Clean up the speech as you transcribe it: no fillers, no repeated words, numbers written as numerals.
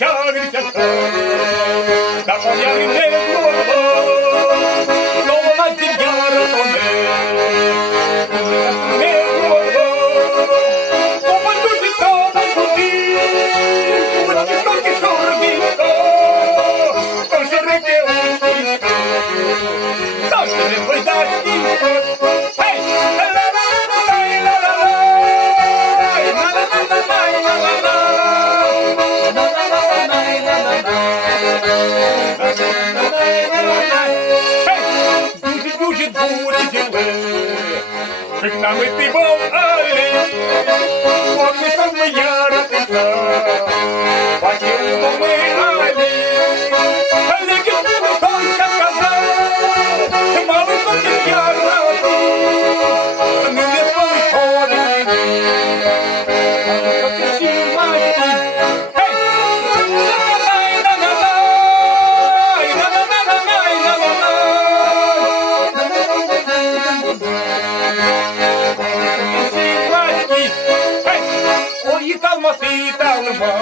тягнеться та появи не було, то вона зім'яра тоне. Не було, то пандусі то пандусі, вона чорненько, то жиреке устінько, то жиреке устінько. Hey! Дуже бурі діли, пикнами півом алі, помнишом ми яратися, бачили ми алі, але киснули тонка каза, мали коти ярати, ми не повиходили, але коти всі маті. Ой, і талмаси, талма,